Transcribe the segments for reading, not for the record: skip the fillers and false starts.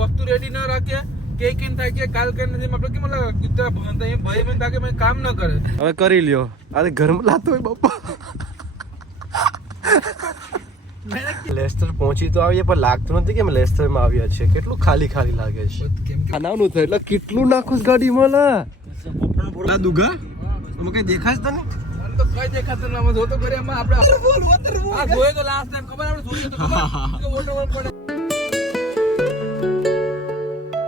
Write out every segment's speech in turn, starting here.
વસ્તુ રેડી ન રાખીએ કે કેમ થાય કે કાલ કે નથી આપણે કેમ લાગે કુતરા ભણતા એમ ભય મેં તાકે મેં કામ ન કરે હવે કરી લ્યો અરે ઘરમાં લાતો હોય બાપા લેસ્ટર પહોંચી તો આવીએ પણ લાગતું નથી કે અમે લેસ્ટરમાં આવ્યા છે કેટલું ખાલી ખાલી લાગે છે કેમ કે ખાનાનું થાય એટલે કેટલું નાખું ગાડીમાં લા દુગા અમે કઈ દેખાય તને તો કઈ દેખાતું ના મત હોતો કરે એમાં આપણે આ જોયે તો લાસ્ટ ટાઈમ ખબર આપણે જોઈએ તો ખબર કે વોટર પડે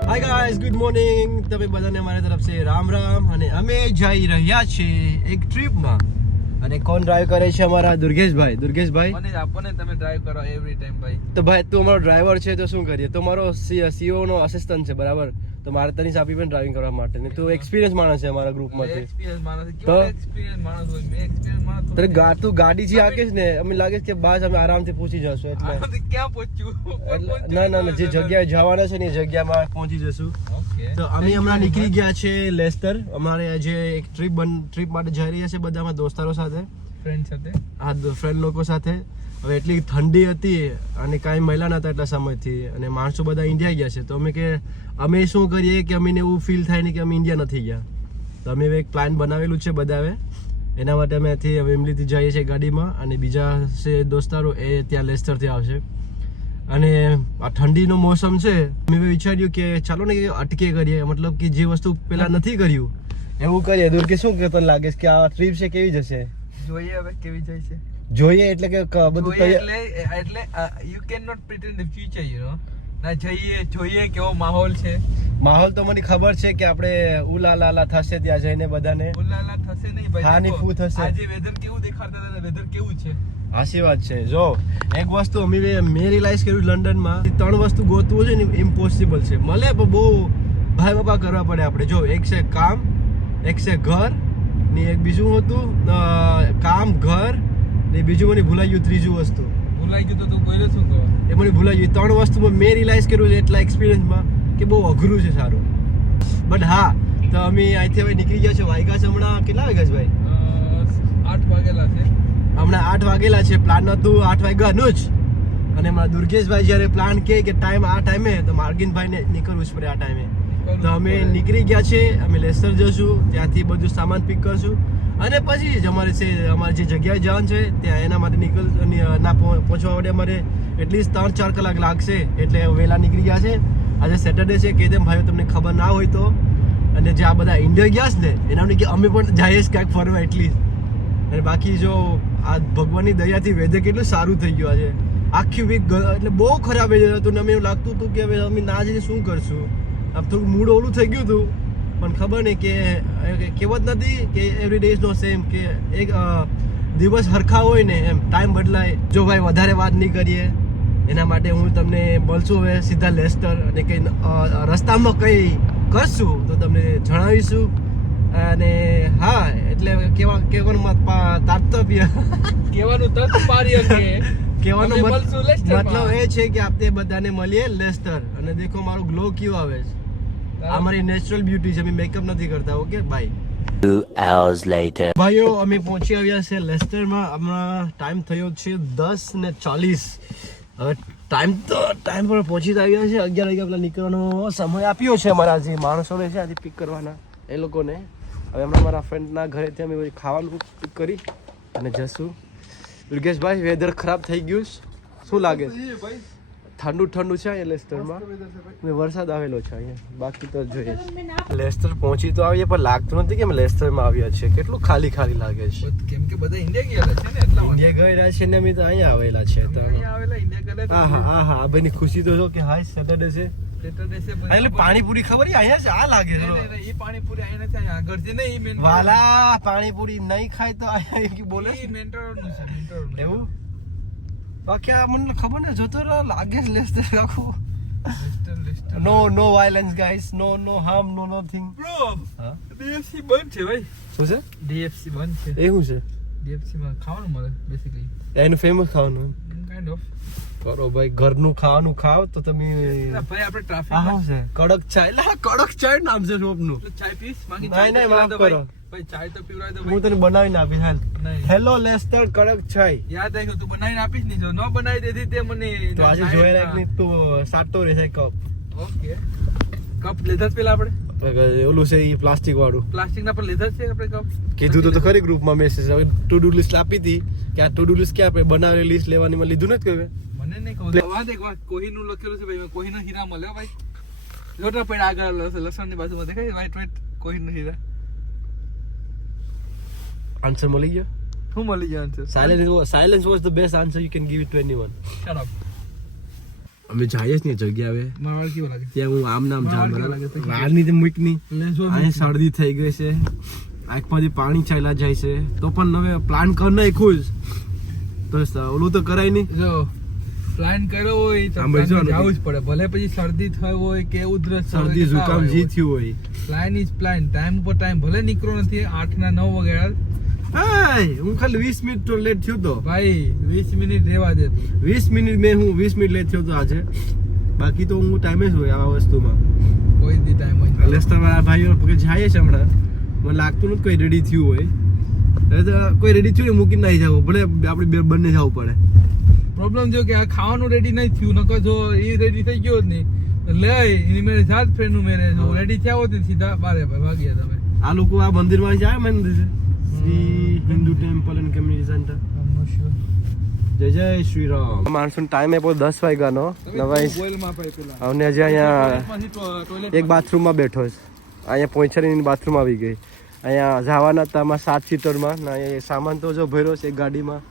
હાય ગાઈસ ગુડ મોર્નિંગ તમે બધાને મારી તરફથી રામ રામ અને અમે જઈ રહ્યા છીએ એક ટ્રીપમાં અને કોણ ડ્રાઈવ કરે છે અમારા દુર્ગેશભાઈ મને આપણને તમે ડ્રાઈવ કરો એવરી ટાઈમ ભાઈ તો ભાઈ તું અમારો ડ્રાઈવર છે તો શું કરીએ તો મારો સીઓ નો આસિસ્ટન્ટ છે બરાબર તો મારે તની આપી પણ ડ્રાઇવિંગ કરવા માટે ને તું એક્સપિરિયન્સ માણસ છે અમારા ગ્રુપમાંથી એક્સપિરિયન્સ માણસ કેવો એક્સપિરિયન્સ માણસ હોય મે એક્સપિરિયન્સ માણસ તો તું ગાડી જે આકેશ ને અમને લાગે છે કે બાજ અમે આરામથી પહોંચી જશું એટલે ક્યાં પહોંચ્યું ના જે જગ્યાએ જવાના છે ને એ જગ્યામાં પહોંચી જશું ઓકે તો અમે હમણાં નીકળી ગયા છે લેસ્ટર અમારે જે એક ટ્રીપ માટે જઈ રહ્યા છે બધા અમારા દોસ્તારો સાથે ફ્રેન્ડ સાથે હા ફ્રેન્ડ લોકો સાથે હવે એટલી ઠંડી હતી અને કાંઈ મહિલા નતા એટલા સમયથી અને માણસો બધા ઇન્ડિયા ગયા છે તો અમે શું કરીએ કે અમને એવું ફીલ થાય ને કે અમે ઇન્ડિયા નથી ગયા તો અમે એક પ્લાન બનાવેલું છે બધાએ એના માટે અમે ફેમિલીથી જઈએ છીએ ગાડીમાં અને બીજા છે દોસ્તારો એ ત્યાં લેસ્ટરથી આવશે અને આ ઠંડીનો મોસમ છે મેં વિચાર્યું કે ચાલો ને અટકે કરીએ મતલબ કે જે વસ્તુ પેલા નથી કર્યું એવું કરીએ દૂર કે શું કે તને લાગે છે કે આ ટ્રીપ છે કેવી જશે જોઈએ હવે કેવી જાય છે જોઈએ એટલે કે બધું એટલે you can not pretend the future you know ના જોઈએ કેવો માહોલ છે માહોલ તો મને ખબર છે કે આપણે ઉલાલાલા થશે ત્યાં જઈને બધાને ઉલાલા થશે નહીં ભાઈ હાની ફૂ થશે આજે વેધર કેવું દેખાડતા હતા વેધર કેવું છે આશી વાત છે જો એક વસ્તુ મેં રિયલાઇઝ કર્યું લંડનમાં 3 વસ્તુ ગોતવું છે ને ઇમ્પોસિબલ છે મળે પણ બહુ ભાઈ બાપા કરવા પડે આપણે જો એક છે કામ એક છે ઘર ને એક બીજું હતું કામ ઘર ને બીજું મને ભૂલાઈ ગયું ત્રીજું વસ્તુ ભૂલાઈ ગયું તો તું બોલ્યો શું કહો એ મને ભૂલાઈ ગયું 3 વસ્તુમાં મેં રિયલાઇઝ કર્યું છે એટલા એક્સપિરિયન્સમાં કે બહુ અઘરું છે સારું બટ હા તો અમે અહીંથી હવે નીકળી ગયા છે વાગ્યા છે હમણાં કેટલા વાગ્યા છે ભાઈ 8 વાગેલા છે હમણાં 8 વાગેલા છે પ્લાન નતું 8 વાગ્યાનું જ અને મારા દુર્ગેશભાઈ જ્યારે પ્લાન કે ટાઈમ આ ટાઈમે તો માર્ગિનભાઈને નીકળવું જ પડે આ ટાઈમે તો અમે નીકળી ગયા છે અમે લેસ્ટર જશું ત્યાંથી બધું સામાન પિક કરશું અને પછી જ અમારે જે જગ્યાએ જવાનું છે ત્યાં એના માટે પહોંચવા માટે અમારે એટલીસ્ટ 3-4 કલાક લાગશે એટલે વહેલા નીકળી ગયા છે આજે સેટરડે છે કે તેમ ભાઈઓ તમને ખબર ના હોય તો અને જે આ બધા ઇન્ડિયા ગયા છે ને એના કે અમે પણ જઈએ જ ક્યાંક ફરવા એટલીસ્ટ અને બાકી જો આ ભગવાનની દયાથી વેધર કેટલું સારું થઈ ગયું આજે આખી વીક એટલે બહુ ખરાબ વેધર હતું ને અમે એવું લાગતું હતું કે હવે અમે ના જઈને શું કરશું આમ થોડું મૂડ ઓલું થઈ ગયું હતું પણ ખબર નહીં કે કહેવત નથી કે every day is no same કે એક દિવસ હરખા હોય ને એમ ટાઈમ બદલાય જો ભાઈ વધારે વાત નહીં કરીએ એના માટે હું તમને મળશું હવે સીધા લેસ્ટર અને કંઈ રસ્તામાં કંઈ કરશું તો તમને જણાવીશું અને હા એટલે કહેવાનું તાત્પર્ય કહેવાનું તાત્પર્ય કે કહેવાનો મતલબ એ છે કે આપણે બધાને મળીએ લેસ્ટર અને દેખો મારું ગ્લો કેવો આવે છે આ મારી નેચરલ બ્યુટી છે અમે મેકઅપ નથી કરતા ઓકે બાય 2 hours later ભાઈઓ અમે પહોંચી આવ્યા છે લેસ્ટરમાં હમણાં ટાઈમ થયો છે 10:40 હવે ટાઈમ પર પહોંચી આવ્યા છે 11 વાગ્યા પેલા નીકળવાનો સમય આપ્યો છે અમારા જે માણસોને છે આજે પિક કરવાના એ લોકોને હવે હમણાં મારા ફ્રેન્ડના ઘરેથી અમે ખાવાનું પિક કરી અને જશું દુર્ગેશભાઈ વેધર ખરાબ થઈ ગયું શું લાગે છે ઠંડુ છે અહીંયા લેસ્ટરમાં ને વરસાદ આવેલો છે અહીંયા બાકી તો જોઈએ લેસ્ટર પહોંચી તો આવીએ પણ લાગતું નથી કે અમે લેસ્ટરમાં આવ્યા છે કેટલું ખાલી ખાલી લાગે છે કેમ કે બધા ઇન્ડિયા ગયેલા છે ને એટલા ઇન્ડિયા ગયેલા છે ને અમે તો અહીંયા આવેલા છે તો અહીંયા આવેલા ઇન્ડિયા ગયેલા હા આ ભાઈની ખુશી તો જો કે હાય સેટરડે છે એટલે પાણીપુરી ખબર અહીંયા છે આ લાગે છે એ પાણીપુરી અહીંયા નથી આગળ છે ને એ મેન વાલા પાણીપુરી નહીં ખાય તો અહીંયા બોલે એ મેન રોડ નું છે મેન રોડ એવું બાકી આ મને ખબર ને જોતો લાગે છે લેસ્ટર આખું નો વાયલન્સ ગાઈસ નો હાર્મ નો નથિંગ બ્રો ડીએફસી બંધ છે ભાઈ શું છે ડીએફસી બંધ છે એ શું છે ડીએફસી માં ખાવાનું મળે બેસિકલી એનું ફેમસ ખાવાનું કાઇન્ડ ઓફ કરો ભાઈ ઘરનું ખાવાનું ખાવ તો તમે ભાઈ આપણે ટ્રાફિક છે કડક ચાય નામ છે શોપનું ચાય પીસ માંગી નહીં માફ કરો ભાઈ ચાય તો પીવડાય દો હું તને બનાવીને આપીશ હાલ નહીં હેલો લેસ્ટર કડક ચાય યાદ રાખ્યો તું બનાવીને આપીશ નહીં જો ન બનાવી દેધી તે મને તો આજે જોઈ રાખ ને તું સાટતો રહેશે કપ ઓકે કપ લીધા પેલા આપણે ઓલું છે એ પ્લાસ્ટિક વાળું પ્લાસ્ટિક ના પણ લીધા છે આપણે કપ કીધું તો ખરી ગ્રુપમાં મેસેજ હવે ટુ ડુ લિસ્ટ આપી હતી કે આ ટુ ડુ લિસ્ટ ક્યાં આપણે બનાવેલી લિસ્ટ લેવાની માં લીધું નથી કઈ મને નહીં કહું વાત એક વાત કોહીનું લખેલું છે ભાઈ કોહીનો હીરા મળ્યો ભાઈ જોટા પેડ આગળ લસણ ની બાજુમાં દેખાય વ્હાઈટ કોહીનો હીરા આન્સર મળી ગયો શું મળી જાય છે silence was the best answer you can give it to anyone shut up અમે જઈએ જ નહીં જગ્યા હવે મારવાડ કેવો લાગે ત્યાં હું આમ નામ જામ કેવો લાગે તો? વાળની તો મૂકની લેન્સો અહીં શરદી થઈ ગઈ છે આંખમાંથી પાણી ચાલ્યા જાય છે તો પણ હવે પ્લાન કર નાખ્યું જ તો ઓલું તો કરાય નહીં જો પ્લાન કર્યો હોય તો આમ બેસો ને. જવું જ પડે ભલે પછી શરદી થઈ હોય કે ઉધરસ થઈ હોય શરદી કે તાવ ઝુકામ આવ્યો જી હોય. થયું હોય પ્લાન ઇઝ પ્લાન ટાઈમ ઉપર ટાઈમ ભલે નીકળો નથી 8 ના 9 વાગ્યા હાય હું ખાલી 20 મિનિટ તો લેટ થયો તો ભાઈ 20 મિનિટ રહેવા દે તું. 20 મિનિટ મેં હું 20 મિનિટ લેટ થયો તો આજે બાકી તો હું ટાઈમે જ હોય આ વસ્તુમાં કોઈ દી ટાઈમ હોય લેસ્ટર વાળા ભાઈઓ પગે જાય છે હમણાં મને લાગતું નથી કોઈ રેડી થયું હોય એટલે તો કોઈ રેડી થયું ને મૂકીને નહીં જવું ભલે આપણે બંને જવું પડે પ્રોબ્લેમ જો કે આ ખાવાનું રેડી નહીં થયું નકર જો એ રેડી થઈ ગયો જ નહીં તો લે એની મેરે જાત ફ્રેન્ડ નું મેરે જો રેડી થયા હોત ને સીધા બારે ભાગ્યા તમે આ લોકો આ મંદિરમાં જાય મંદિર છે Shri Hindu temple and community centre જય જય શ્રી રામ માણસો ટાઈમ આપ્યો 10 વાગ્યાનો નવાઈ અને હજી અહીંયા એક બાથરૂમમાં બેઠો છે અહીંયા પહોંચીને બાથરૂમ આવી ગઈ અહીંયા જવાના હતા આમાં 7 સીટરમાં ને અહીંયા સામાન તો જો ભર્યો છે એક ગાડીમાં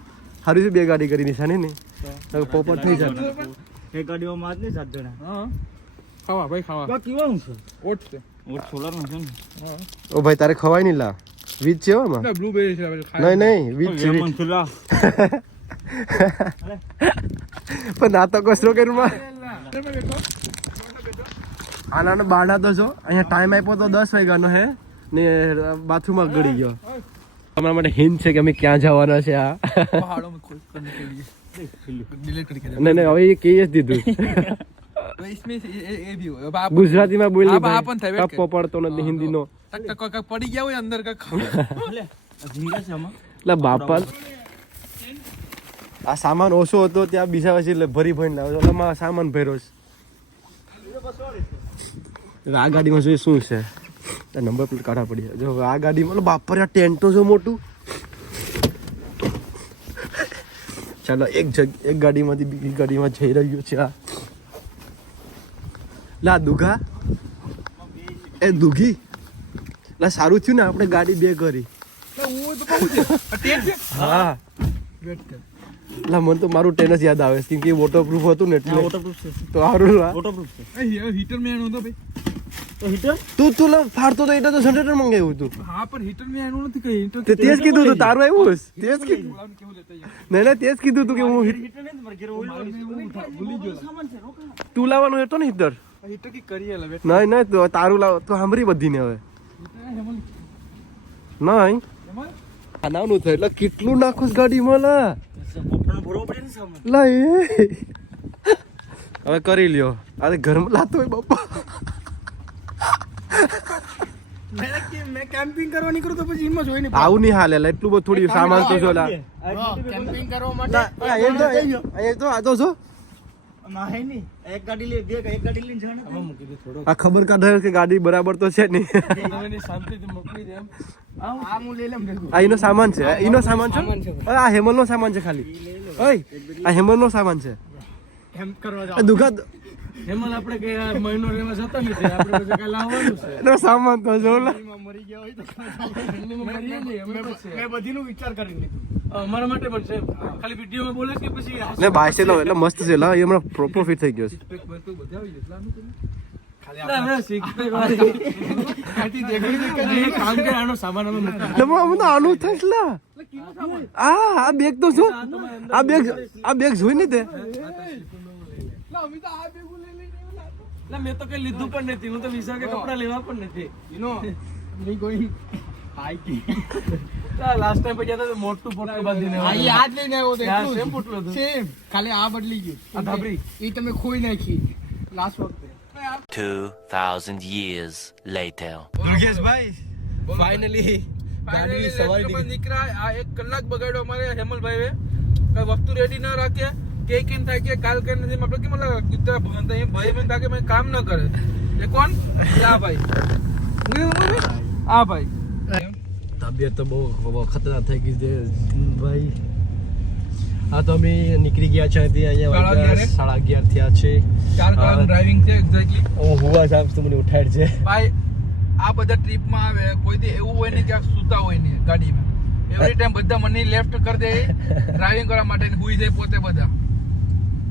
સારું છે 2 ગાડી કરી નિશાની ને પોપટ થઈ જાય એક ગાડીઓમાં જ નહીં 7 જણા હા ખાવા ભાઈ ખાવા બા કેવાનું છે ઓટ છે ઓટ સોલારનું છે ને હા ઓ ભાઈ તારે ખવાય નહીં લા વીજ છે એમાં ના બ્લુબેરી છે આપણે ખાવા નહીં વીજ છે લેમન ખીલા પણ આ તો કસરો કેરમાં આનાનો બારણા તો જો અહીંયા ટાઈમ આપ્યો તો 10 વાગ્યાનો હે ને બાથરૂમમાં ગળી ગયો અમારા માટે હિન્ટ છે કે અમે ક્યાં જવાના છે આ पहाड़ों में खोज करने के लिए डिलीट करके दे નહીં હવે એ કહી જ દીધું तो इसमें ये भी हो अब आप ગુજરાતીમાં બોલી આ પણ થાય, વેટ ટપ્પો પડતો નથી હિન્દીનો टक टक का पड़ी गया હોય અંદર का લે ઝીંગા છે આમાં એટલે બાપા આ સામાન ઓછો હતો ત્યાં બીજા પછી એટલે ભરી ભરીને લાવ્યો એટલે આમાં સામાન ભર્યો છે હવે આ ગાડીમાં જોઈએ શું છે નંબર પ્લેટ કાઢવા પડી જો હવે આ ગાડીમાં બાપરે આ ટેન્ટ તો જો મોટું ચાલો એક ગાડીમાંથી બીજી ગાડીમાં જઈ રહ્યું છે આ લા દુઘા એ દુઘી લા સારું થયું ને આપણે ગાડી 2 કરી वो तो बहुत है टेक से હા वेट कर લા મને તો મારું ટેનસ યાદ આવે છે કેમ કે વોટરપ્રૂફ હતું ને એટલે વોટરપ્રૂફ છે તો સારું લા વોટરપ્રૂફ છે ये हीटर में आनो तो भाई તો હીટર તું લા ફાડતો તો એટલે તો જનરેટર મંગાવ્યું તું हाँ पर हीटर में आनो નથી કઈ हीटर તે તેજ કીધું તું તારું આવ્યું હશે તેજ કીધું કેવું લેતા નહીં નહીં તેજ કીધું તું કે હું હીટર ને મારે ઘરે ઓઇલ ભૂલી ગયો સામાન છે રોકા તું લાવવાનું હતો ને હિટર हीटर की करिए ला वेट નહીં નહીં તો તારું લાવ તો સાંભળી બધીને હવે हेमल નહીં हेमल આનાનું થાય એટલે કેટલું નાખોસ ગાડીમાં લા પોપડનો ભરવો પડે ને સામાન લા એ હવે કરી લ્યો આ ઘરમાં લાતો હોય બાપા मैं कैंपिंग करवा નીકળું તો પછી હિંમત હોય ને આવું નહીં હાલે લા એટલું બધું થોડી સામાન તો જો લા કેમ્પિંગ કરવા માટે અહીંયા તો આ તો જો ના હે નહીં એક ગાડી લે બે એક ગાડી લઈને જવાનું મૂકી દે થોડો આ ખબર કાઢે કે ગાડી બરાબર તો છે નહીં તમે શાંતિથી મૂકી દે એમ આ હું લઈ લેમ ભેગું આ એનો સામાન છે એનો સામાન છે આ હેમલનો સામાન છે ખાલી ઓય આ હેમલનો સામાન છે કેમ્પ કરવા આ દુખા હેમલ આપણે કે મહિનો રહેવા જતો નથી આપણે પછી કઈ લાવવાનું છે એનો સામાન તો જો લા મરી ગયા હોય તો મરીએ નહીં અમે મેં બધીનું વિચાર કરી લીધું અમારા માટે પણ છે ખાલી વિડીયોમાં બોલે કે પછી ને બાયસેલો એટલે મસ્ત છે લા એ હમણાં પ્રોપર ફિટ થઈ ગયો છે પેક બધું બધા આવી જશે ખાલી આપણે સિક્સ પેક વાળી ખાતી દેખાડી કે જે કામ કરે આનો સામાન અમે મૂકી એટલે મને આનું થાય છે લા આ બેગ તો જો આ બેગ જોઈ ને તે અમે તો આ ભેગું લઈ લઈને ના મેં તો કઈ લીધું પણ નથી હું તો વિસા કે કપડા લેવા પણ નથી નહીં કોઈ હાઈ કી લાસ્ટ ટાઈમ પછી તો મોટું પોટલું બાંધીને આ યાદ લઈને આવ્યો તો એટલું સેમ પોટલું હતું સેમ ખાલી આ બદલી ગયું આ ધાબરી એ તમે ખોઈ નાખી લાસ્ટ વખતે 2,000 years later. યોગેશભાઈ ફાઇનલી નીકળ્યા આ 1 કલાક બગાડ્યો અમારે હેમલભાઈએ કઈ વસ્તુ રેડી ના રાખ્યા કેમ થાય કે કાલ કરીને જેમ આપણે કેમ લાગે કિતરા ભણતા એ ભાઈ મને થાય કે મેં કામ ન કરે એ કોણ લા ભાઈ આ ભાઈ તબિયત તો બહુ ખતરનાક થઈ ગઈ છે ભાઈ. હા તો અમે નીકળી ગયા છે અહીંથી. અહીંયા વાગ્યા 11:30 થયા છે. 4 કલાક ડ્રાઇવિંગ છે એક્ઝેક્ટલી. ઓ હુવા સાહેબ તો મને ઉઠાડ છે ભાઈ આ બધા ટ્રીપમાં આવે કોઈ દી એવું હોય ને કે સુતા હોય ને ગાડીમાં એવરી ટાઈમ બધા મને લેફ્ટ કરી દે ડ્રાઇવિંગ કરવા માટે ને હુઈ જાય પોતે બધા.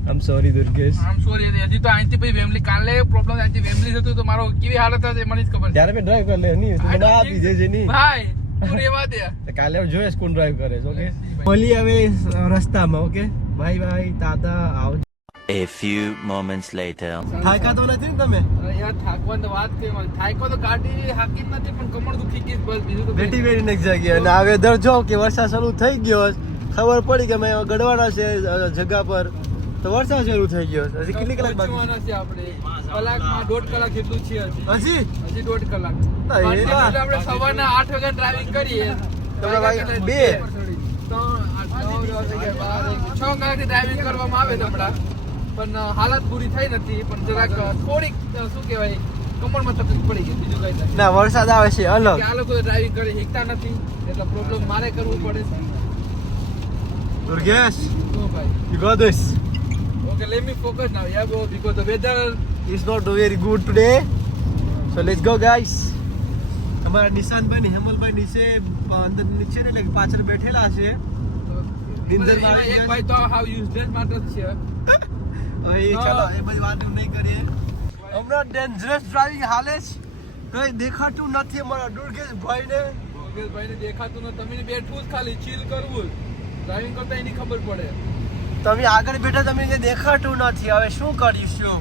આમ સોરી દુર્ગેશ. આમ સોરી હજી તો અહીંથી પછી વેમલી કાલે પ્રોબ્લેમ અહીંથી વેમલી હતું તો મારો કેવી હાલત હતી મને જ ખબર છે. ત્યારે મેં ડ્રાઈવ કરી લે નહીં તો મને આપી દેજે નહીં ભાઈ તું રેવા દે. કાલે જોઈએ કોણ ડ્રાઈવ કરે છે. ઓકે મળીએ હવે રસ્તામાં. ઓકે બાય બાય તાતા આવજો. A few moments later. થાક્યા તો નથી ને તમે? યાર થાકવાની તો વાત કે થાક્યો તો ગાડી હાકી જ નથી પણ કમર દુખી ગઈ બસ બીજું તો બેટી બેટી નખ જગ્યા અને આ વેધર જો કે વરસાદ શરૂ થઈ ગયો ખબર પડી કે અમે ગડવાના છે જગ્યા પર તો વરસાદ શરૂ થઈ ગયો હજી કેટલી કલાક બાકી પહોંચવાના છે આપણે કલાકમાં 1.5 કલાક જેટલું છે હજી હજી 1.5 કલાક ના, એ ના. આપણે સવારના 8 વાગે ડ્રાઇવિંગ કરીએ તમે વાગે બે. 6 કલાકથી ડ્રાઇવિંગ કરવામાં આવે હમણાં પણ હાલત પૂરી થઈ નથી પણ જરાક થોડીક શું કહેવાય કમરમાં તકલીફ પડી ગઈ બીજું કઈ નથી. ના વરસાદ આવે છે અલગ. કે આ લોકો ડ્રાઇવિંગ કરી શકતા નથી એટલે પ્રોબ્લેમ મારે કરવું પડે છે. દુર્ગેશ તો ભાઈ you got this. okay let me focus now yeah bro because the weather It's not very good today. So let's go guys. અમારા નિશાંતભાઈ ને હેમલભાઈ નીચે અંદર નીચે ને like પાછળ બેઠેલા છે. નિંદરમાં એક ભાઈ તો હાવ યુઝલેસ માત્ર છે. હવે ચાલો એ બધી વાત નહીં કરીએ. હમણાં ડેન્જરસ ડ્રાઇવિંગ હાલે છે કઈ દેખાતું નથી અમારા દુર્ગેશભાઈ ને. ભાઈને દેખાતું ન તમે બેઠવું જ ખાલી ચીલ કરવું ડ્રાઇવિંગ કરતા એની ખબર પડે. તમે આગળ બેઠા તમને દેખાતું નથી હવે શું કરીશું?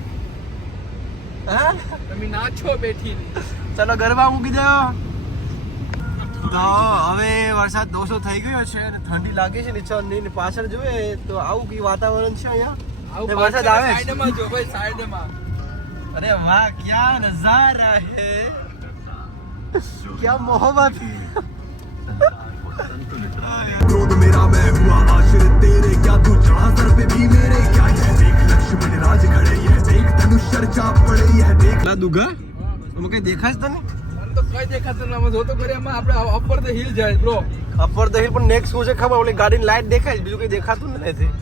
હા તમે નાચો બેઠી ચાલો ગરબા મૂકી દો. તો હવે વરસાદ ઓછો થઈ ગયો છે અને ઠંડી લાગે છે નીચે પાછળ જોઈએ તો આવું કઈ વાતાવરણ છે અહીંયા. આવું વરસાદ આવે છે. સાઈડમાં જો ભાઈ સાઈડમાં અરે વાહ ક્યાં નજારા હે क्या मोहब्बत क्रोध मेरा मैं हुआ आश्रित तेरे क्या तू चढ़ा सर पे भी मेरे क्या यह देख लक्ष्मण राज खड़े यह देख धनुष चर्चा पड़े यह देख લા દુગા તમે કઈ દેખાય તને? મને તો કઈ દેખાતું ના જો તો કરી એમાં આપણે અપર ધ હિલ જાય બ્રો. અપર ધ હિલ પણ નેક્સ્ટ શું છે ખબર? ઓલી ગાડીની લાઈટ દેખાય બીજું કઈ દેખાતું જ નથી.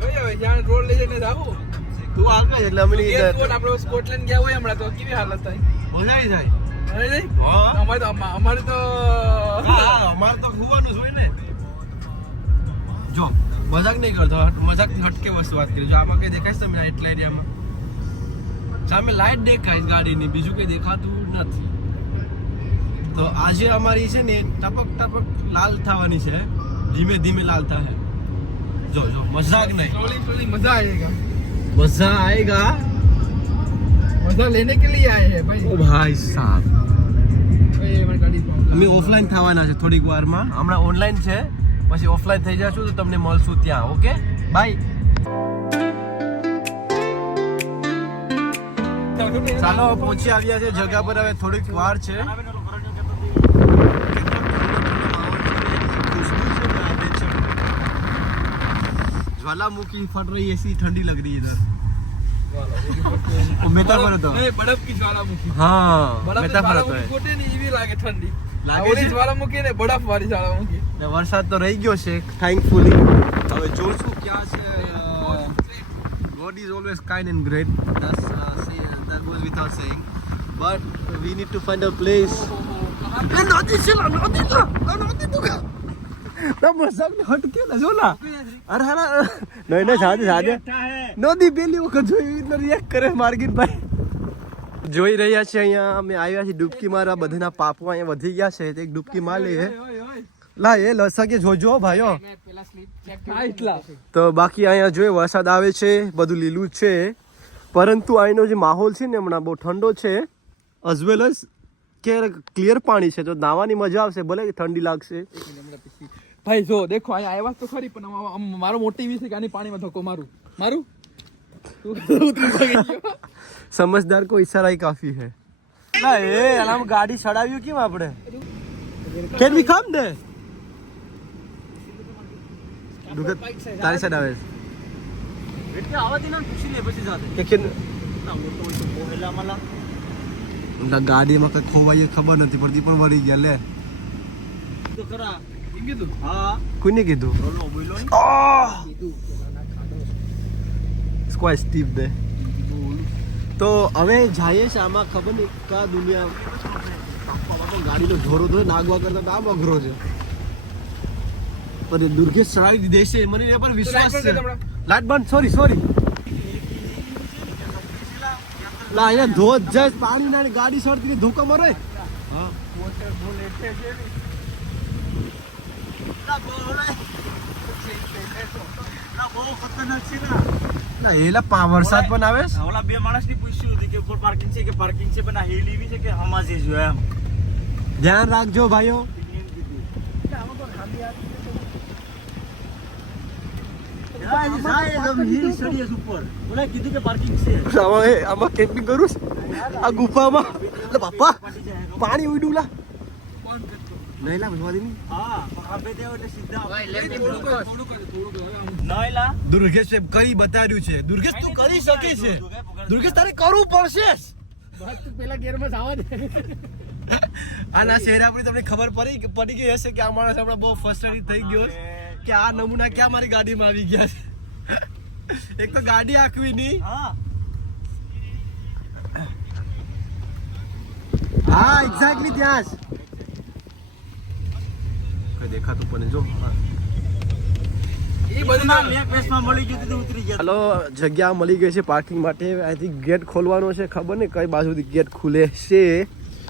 જોઈ હવે જ્યાં રોડ લઈ જઈને જાવું તું આગળ એટલે અમે આપણે સ્કોટલેન્ડ ગયા હોય હમણાં તો કેવી હાલત થાય મજા આવી જાય. હા. અમારે તો અમારે તો ખુવાનું જ હોય ને. જો મજાક નહીં કરતો મજાક હટકે વસ્તુ વાત કરી. જો આમાં કઈ દેખાય છે તમને એટલા એરિયામાં સામે લાઈટ દેખાય ગાડીની બીજું કઈ દેખાતું નથી. તો આજે અમારી છે ને ટપક ટપક લાલ થવાની છે. ધીમે ધીમે લાલ થાય. જો જો મજાક નહીં થોડી મજા આएगा મજા આएगा मजा लेने के लिए आए हैं भाई. ઓ ભાઈ સાહેબ भाई हमारी गाड़ी problem. અમે ઓફલાઈન થવાના છે થોડીક વારમાં. હમણાં ઓનલાઈન છે પછી ઓફલાઈન થઈ જશું તો તમને મળશું ત્યાં. Okay bye. ચાલો પહોંચી આવ્યા છે જગ્યા પર. હવે થોડીક વાર છે. ज्वालामुखी फट रही है ऐसी ठंडी लग रही है इधर. मेहता पर હતો. नहीं बर्फ की ज्वालामुखी. हाँ बर्फ मेहता पर હતો. કોટે ની એવી લાગે ઠંડી. લાગે ઓલી છે? જ્વાલામુખી ને બરફ વાળી જ્વાલામુખી. ને વરસાદ તો રહી ગયો છે થેન્કફુલી. હવે જોશું ક્યાં છે. God is always kind and great. That goes without saying. But we need to find a place. નદી છે લા નદી લા નદી તો ના મજાક ને હટકે ના જો ના. અરે હરા નહીં નહીં સાદે સાદે નદી પેલી વખત જોઈ એટલે રિએક્ટ કરે માર્ગિનભાઈ. જોઈ રહ્યા છે અહીંયા અમે આવ્યા છીએ ડૂબકી મારવા. બધાના પાપો અહીંયા વધી ગયા છે. એક ડૂબકી માર લઈએ. લા એ લસકે જોજો ભાઈઓ. હા એટલા. તો બાકી અહીંયા જોઈએ વરસાદ આવે છે બધું લીલું છે પરંતુ અહીંનો જે માહોલ છે ને હમણાં બહુ ઠંડો છે as well as કે ક્લિયર પાણી છે તો નાવાની મજા આવશે ભલે ઠંડી લાગશે. ભાઈ જો દેખો અહીંયા આવ્યા તો ખરી પણ મારો મોટિવ છે કે આની પાણીમાં ધક્કો મારું સમજદાર કો ઈશારા ही काफी है. ના એ આમ ગાડી ચડાવ્યું કેમ આપણે? કેન વી કમ દે? તારી સાઈડ આવે છે. એટલે આવા દિન પૂછી લે પછી જાતે કે ના હું તો બોહેલા માલા ગાડીમાં કઈ ખોવાઈ ખબર નથી પડતી પણ વળી ગયા લે તો ખરા એમ કીધું હા કોઈને કીધું બોલો બોલો સ્ક્વાય સ્ટીપ દે તો હવે જઈએ છે આમાં ખબર નહીં કા દુનિયા ગાડીનો ઢોરો તો નાગવા કરતા આમ અઘરો છે પણ દુર્ગેશ ચડાવી દીધે છે મને એ પર વિશ્વાસ છે લાઈટ બંધ સોરી લા અહીંયા ધોધ જાય પાણી ના ગાડી સડતી ધોકા મરે હા બહુ ખતરનાક છે ના એલા વરસાદ પણ આવે ઓલા બે માણસની પૂછ્યું હતું કે ઉપર પાર્કિંગ છે પણ આ હેલી બી છે કે હમા છે જો એમ ધ્યાન રાખજો ભાઈઓ કીધું કે પાર્કિંગ છે આમાં કેમ્પિંગ કરું આ ગુફામાં એટલે બાપા પાણી ઉડ્યું લા નહીં લા ભજવા દેની હા આપે દેવ એટલે સીધા નઈલા દુર્ગેશ કરી બતાવ્યું છે દુર્ગેશ તું કરી શકે છે દુર્ગેશ તારે કરવું પડશે પેલા ગેરમાં જવા દે આના ચહેરા પર તમને ખબર પડી ગઈ હશે કે આ માણસ આપણે બહુ ફ્રસ્ટ્રેટેડ થઈ ગયો કે આ નમૂના ક્યાં મારી ગાડીમાં આવી ગયા છે એક તો ગાડી આખવી નહીં હા હા એક્ઝેક્ટલી ત્યાં જ કઈ દેખાતું પણ જો એ બધું ના એક વેસમાં મળી ગયું તો ઉતરી ગયા હાલો જગ્યા મળી ગઈ છે પાર્કિંગ માટે અહીંથી ગેટ ખોલવાનો છે ખબર નહીં કઈ બાજુથી ગેટ ખુલે છે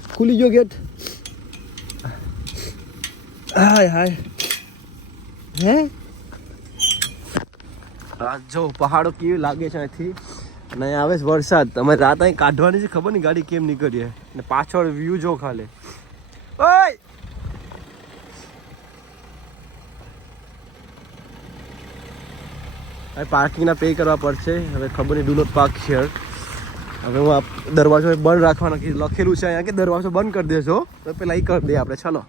ખુલી ગયો ગેટ હાય હે આ જો પહાડો કેવી લાગે છે અહીંથી અને અહીં આવે છે વરસાદ તમે રાત અહીં કાઢવાની છે ખબર નહીં ગાડી કેમ નીકળીએ ને પાછળ વ્યૂ જો ખાલે ઓય હવે પાર્કિંગના પે કરવા પડશે હવે ખબર નહીં ડુ નોટ પાર્ક હિયર હવે હું આ દરવાજો બંધ રાખવાનો લખેલું છે અહીંયા કે દરવાજો બંધ કરી દેજો તો પેલા એ કરી દે આપણે ચાલો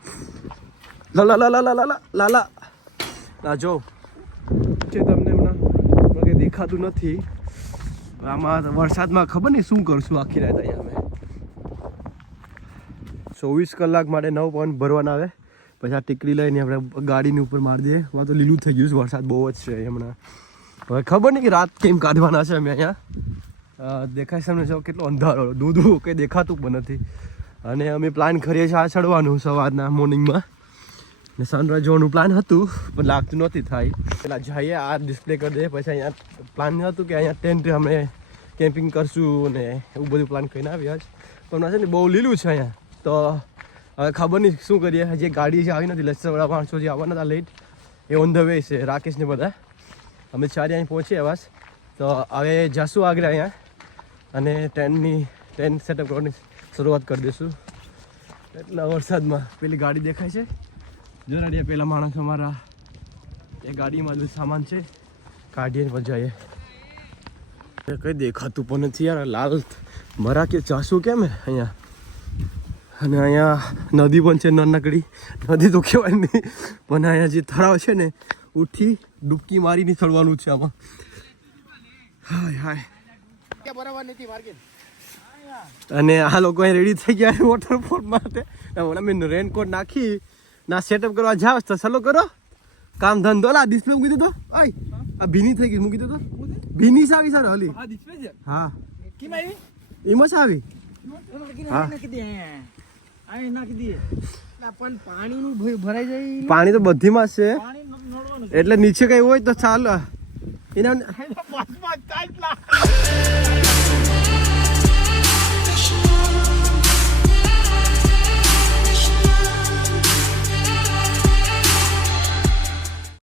લાલા ના જો છે તમને હમણાં કંઈ દેખાતું નથી આમાં વરસાદમાં ખબર નહીં શું કરશું આખી રાત અહીંયા અમે 24 કલાક માટે 9 પોઈન્ટ ભરવાના આવે પછી આ ટીકડી લઈને આપણે ગાડીની ઉપર મારી દઈએ તો લીલું થઈ ગયું છે વરસાદ બહુ જ છે હમણાં હવે ખબર નહીં કે રાત કેમ કાઢવાના છે અમે અહીંયા દેખાય છે અમને જો કેટલો અંધારો દૂધું કંઈ દેખાતું પણ નથી અને અમે પ્લાન કરીએ છીએ આ ચડવાનું સવારના મોર્નિંગમાં ને સનરાઈઝ જોવાનું પ્લાન હતું પણ લાગતું નહોતી થાય પેલા જઈએ આ ડિસ્પ્લે કરી દઈએ પછી અહીંયા પ્લાન હતું કે અહીંયા ટેન્ટ અમે કેમ્પિંગ કરશું ને એવું બધું પ્લાન કરીને આવ્યા જ પણ છે ને બહુ લીલું છે અહીંયા તો હવે ખબર નહીં શું કરીએ હજી ગાડી જે આવી નથી લસ્સરવાળા માણસો જે આવવાના હતા લેટ એ ઓન ધ વે છે રાકેશને બધા અમે ચારે અહીં પહોંચીએ બસ તો હવે જશું આગળ અહીંયા અને ટેન્ટ સેટઅપ કરવાની શરૂઆત કરી દઈશું એટલા વરસાદમાં પેલી ગાડી દેખાય છે જો રાડિયા પેલા માણસ અમારા એ ગાડીમાં બધું સામાન છે કાઢીએ પછી જઈએ કંઈ દેખાતું પણ નથી યાર લાલ મરા કે ચાસું કેમ અહીંયા અને અહીંયા નદી પણ છે નાનકડી નદી તો કહેવાય નહીં પણ અહીંયા જે તળાવ છે ને ઉઠી ડૂબકી મારીને ચડવાનું છે આમાં હાય બરાબર નથી માર્કેટ અને આ લોકો અહીં રેડી થઈ ગયા વોટરફોલ માટે મેં રેનકોટ નાખી ના સેટઅપ કરવા જાવ તો સલો કરો કામ ધંધો લા ડિસ્પ્લે મૂકી દીધો આય આ ભીની થઈ ગઈ મૂકી દીધો ભીની સાવી સર હલી હા ડિસ્પ્લે છે હા કેમ આવી એમાં સાવી હા નાખી દે આ નાખી દે પણ પાણીનું ભરાઈ જાય પાણી તો બધીમાં જ છે પાણી નડવાનું એટલે નીચે કઈ હોય તો ચાલો એના બસ કાઈ